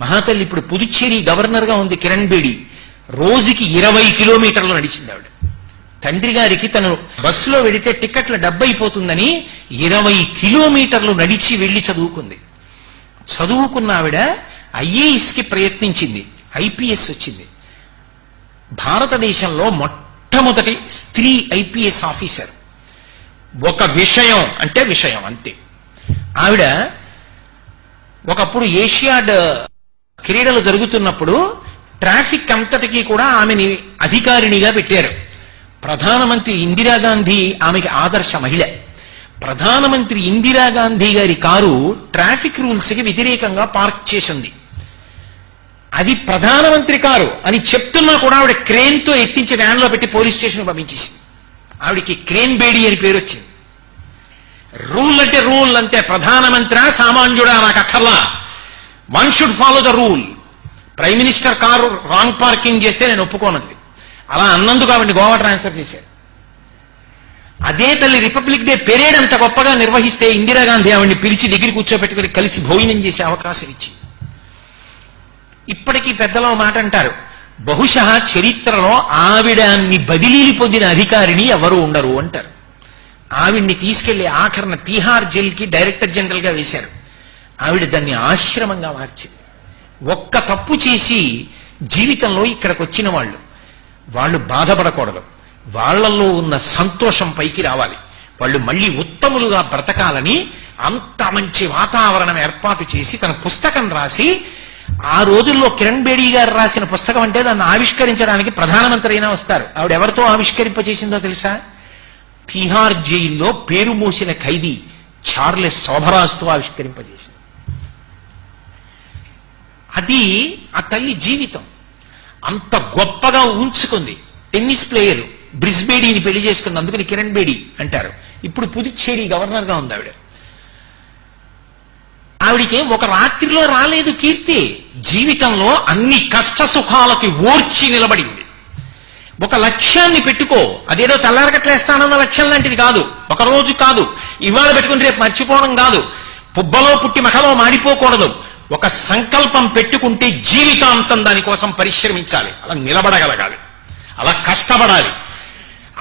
మహాతల్లి ఇప్పుడు పుదుచ్చేరి గవర్నర్ గా ఉంది కిరణ్ బేడి. రోజుకి 20 కిలోమీటర్లు నడిచింది ఆవిడ. తండ్రి గారికి తను బస్సులో వెడితే టికెట్ల డబ్బైపోతుందని 20 కిలోమీటర్లు నడిచి వెళ్లి చదువుకుంది. చదువుకున్న ఆవిడ ఐఏఎస్ కి ప్రయత్నించింది, ఐపీఎస్ వచ్చింది. భారతదేశంలో మొట్టమొదటి స్త్రీ ఐపీఎస్ ఆఫీసర్. ఒక విషయం అంటే విషయం అంతే. ఆవిడ ఒకప్పుడు ఏషియాడ్ క్రీడలు జరుగుతున్నప్పుడు ట్రాఫిక్ అంతటికీ కూడా ఆమెని అధికారిణిగా పెట్టారు. ప్రధానమంత్రి ఇందిరాగాంధీ ఆమెకి ఆదర్శ మహిళ. ప్రధానమంత్రి ఇందిరాగాంధీ గారి కారు ట్రాఫిక్ రూల్స్ కి వ్యతిరేకంగా పార్క్ చేసింది. అది ప్రధానమంత్రి కారు అని చెప్తున్నా కూడా ఆవిడ క్రేన్ తో ఎత్తించి వ్యాన్ లో పెట్టి పోలీస్ స్టేషన్ పంపించేసింది. ఆవిడికి క్రేన్ బేడి అని పేరు వచ్చింది. రూల్ అంటే రూల్ అంతే. ప్రధానమంత్రి సామాన్యుడా నాకు అక్కర్లా, one should follow the rule. Prime minister car wrong parking చేస్తే నేను ఒప్పుకోనది. అలా అన్నందుకు ఆవిడని గోవా ట్రాన్స్ఫర్ చేశారు. అదే తల్లి రిపబ్లిక్ డే పెరేడ్ అంత గొప్పగా నిర్వహిస్తే ఇందిరాగాంధీ ఆవిడ్ని పిలిచి దగ్గర కూర్చోబెట్టుకుని కలిసి భోజనం చేసే అవకాశం ఇచ్చింది. ఇప్పటికీ పెద్దలో మాట అంటారు, బహుశా చరిత్రలో ఆవిడాన్ని బదిలీలు పొందిన అధికారిని ఎవరు ఉండరు అంటారు. ఆవిడ్ని తీసుకెళ్లి ఆఖరణ తీహార్ జైల్ కి డైరెక్టర్ జనరల్ గా వేశారు. ఆవిడ దాన్ని ఆశ్రమంగా మార్చింది. ఒక్క తప్పు చేసి జీవితంలో ఇక్కడికి వచ్చిన వాళ్ళు బాధపడకూడదు. వాళ్లలో ఉన్న సంతోషం పైకి రావాలి. వాళ్ళు మళ్ళీ ఉత్తములుగా బ్రతకాలని అంత మంచి వాతావరణం ఏర్పాటు చేసి తన పుస్తకం రాసి, ఆ రోజుల్లో కిరణ్ బేడి గారు రాసిన పుస్తకం అంటే దాన్ని ఆవిష్కరించడానికి ప్రధానమంత్రి అయినా వస్తారు. ఆవిడ ఎవరితో ఆవిష్కరింపచేసిందో తెలుసా? తీహార్ జైల్లో పేరు మోసిన ఖైదీ చార్లెస్ శోభరాజ్తో ఆవిష్కరింపజేసింది. అది ఆ తల్లి జీవితం. అంత గొప్పగా ఉంచుకుంది. టెన్నిస్ ప్లేయర్ బ్రిస్బేడీని పెళ్లి చేసుకుంది, అందుకని కిరణ్ బేడి అంటారు. ఇప్పుడు పుదుచ్చేరి గవర్నర్ గా ఉంది ఆవిడ. ఆవిడికి ఒక రాత్రిలో రాలేదు కీర్తి. జీవితంలో అన్ని కష్ట సుఖాలకి ఓర్చి నిలబడింది. ఒక లక్ష్యాన్ని పెట్టుకో, అదేదో తెల్లారకట్లేస్తానన్న లక్ష్యం లాంటిది కాదు. ఒక రోజు కాదు, ఇవాళ పెట్టుకుని రేపు మర్చిపోవడం కాదు. పుబ్బలో పుట్టి మఖలో మాడిపోకూడదు. ఒక సంకల్పం పెట్టుకుంటే జీవితాంతం దానికోసం పరిశ్రమించాలి. అలా నిలబడగలగాలి, అలా కష్టపడాలి.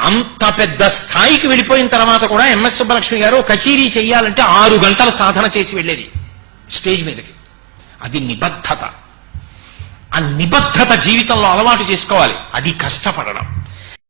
అంత పెద్ద స్థాయికి వెళ్ళిపోయిన తర్వాత కూడా ఎంఎస్ సుబ్బలక్ష్మి గారు కచేరీ చెయ్యాలంటే 6 గంటలు సాధన చేసి వెళ్ళేది స్టేజ్ మీదకి. అది నిబద్ధత. ఆ నిబద్ధత జీవితంలో అలవాటు చేసుకోవాలి. అది కష్టపడడం.